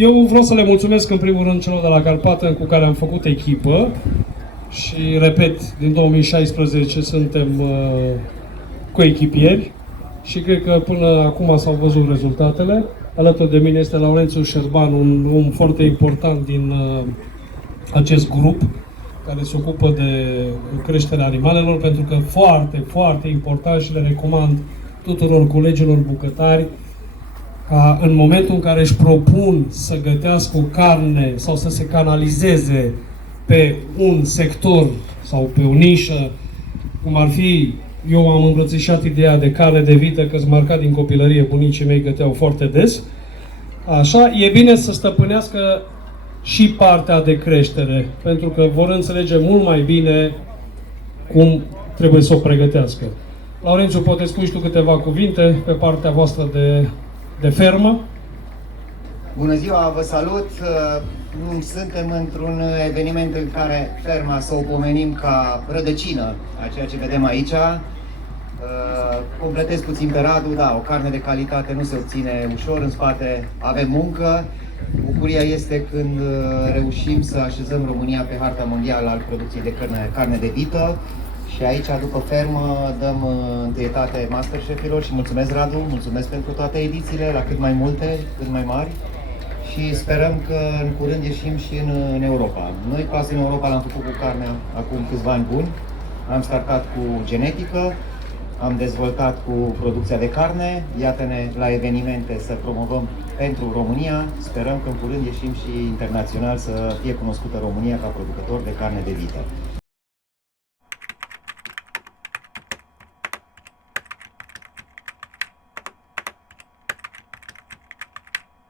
Eu vreau să le mulțumesc în primul rând celor de la Carpată cu care am făcut echipă și, repet, din 2016 suntem coechipieri și cred că până acum s-au văzut rezultatele. Alături de mine este Laurențiu Șerban, un om foarte important din acest grup care se ocupă de creșterea animalelor, pentru că foarte, foarte important și le recomand tuturor colegilor bucătari ca în momentul în care își propun să gătească o carne sau să se canalizeze pe un sector sau pe o nișă, cum ar fi, eu am îmbrățișat ideea de carne de vită, că-s marcat din copilărie, bunicii mei găteau foarte des. Așa, e bine să stăpânească și partea de creștere, pentru că vor înțelege mult mai bine cum trebuie să o pregătească. Laurențiu, poate spui și tu câteva cuvinte pe partea voastră de fermă? Bună ziua, vă salut! Suntem într-un eveniment în care ferma să o pomenim ca rădăcină a ceea ce vedem aici. Completez puțin pe Radu, da, o carne de calitate nu se obține ușor, în spate avem muncă. Bucuria este când reușim să așezăm România pe harta mondială al producției de carne de vită. Și aici, după fermă, dăm întâietate Masterchef-ilor și mulțumesc, Radu, mulțumesc pentru toate edițiile, la cât mai multe, cât mai mari. Și sperăm că în curând ieșim și în Europa. Noi pas în Europa l-am făcut cu carnea acum câțiva ani buni. Am startat cu genetică, am dezvoltat cu producția de carne. Iată-ne la evenimente să promovăm pentru România. Sperăm că în curând ieșim și internațional să fie cunoscută România ca producător de carne de vită.